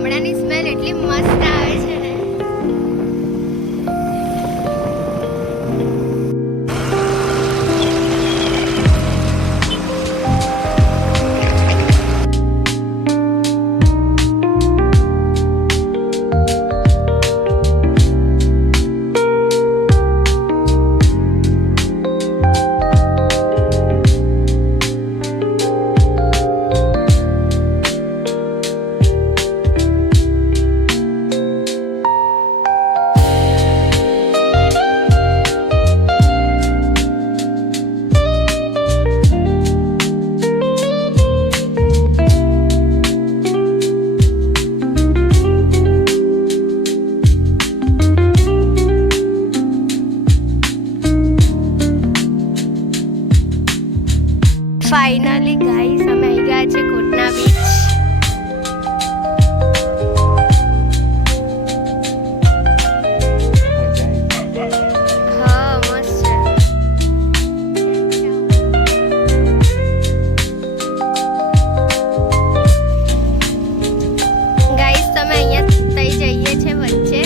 ગામડાની સ્મેલ એટલી મસ્ત આવે છે ને. ફાઇનલી ગાઈસ અમે આવી ગયા છે કોટના બીચ. હા મસ્ત છે. ગાઈસ તમે અહીંયા થઈ જઈએ છે વચ્ચે.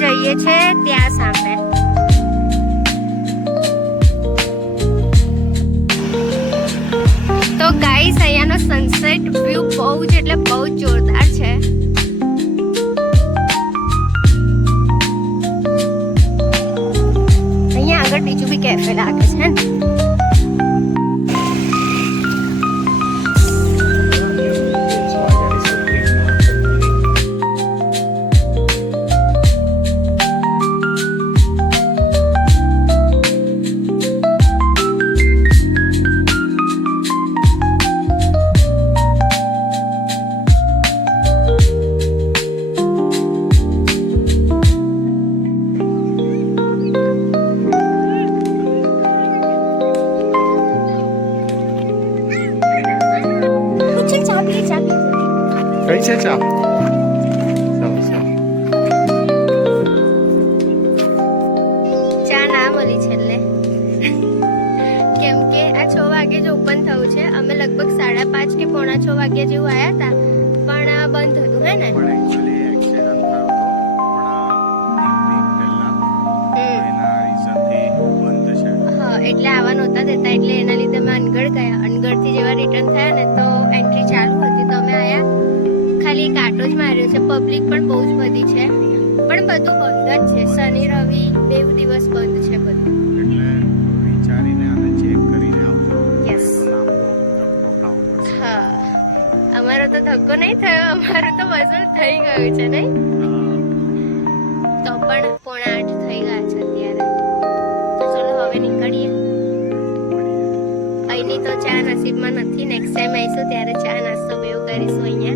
જઈએ છે ત્યાં સામે. તો ગાઈસ અહીંયાનો સનસેટ વ્યૂ બહુ જ એટલે બહુ જ જોરદાર છે. અહીંયા આગળ બીજું બી કેફે લાગે છે. કઈ છે ચા? ચા ના મળી છેલ્લે કેમ કે આ 6 વાગે જ ઓપન થયું છે. અમે લગભગ 5:30 કે પોણા 6 વાગ્યા જેવું આવ્યા હતા પણ બંધ હતું. હે ને હા એટલે આવવા નહોતા દેતા એટલે એના લીધે અમે અનગઢ ગયા. અનગઢથી જેવા રિટર્ન થયા ને તો એન્ટ્રી ચાલુ હતી તો અમે આયા. ખાલી એક આટો જ માર્યો છે. પબ્લિક પણ બહુ જ બધી છે પણ બધું બંધ જ છે. શનિ રવિ 2 દિવસ બંધ છે બધું. એટલે વિચારીને અને ચેક કરીને આવજો. યસ હા અમારો તો ધક્કો નહીં થયો. અમારું તો વસૂલ થઈ ગયું છે નહીં. તો પણ 7:45 થઈ ગયા છે અત્યારે. તો ચલો હવે નીકળીએ. અહીંની તો ચા નસીબમાં નથી. નેક્સ્ટ ટાઈમ આવીશું ત્યારે ચા નાસ્તો બેવ કરીશું અહીંયા.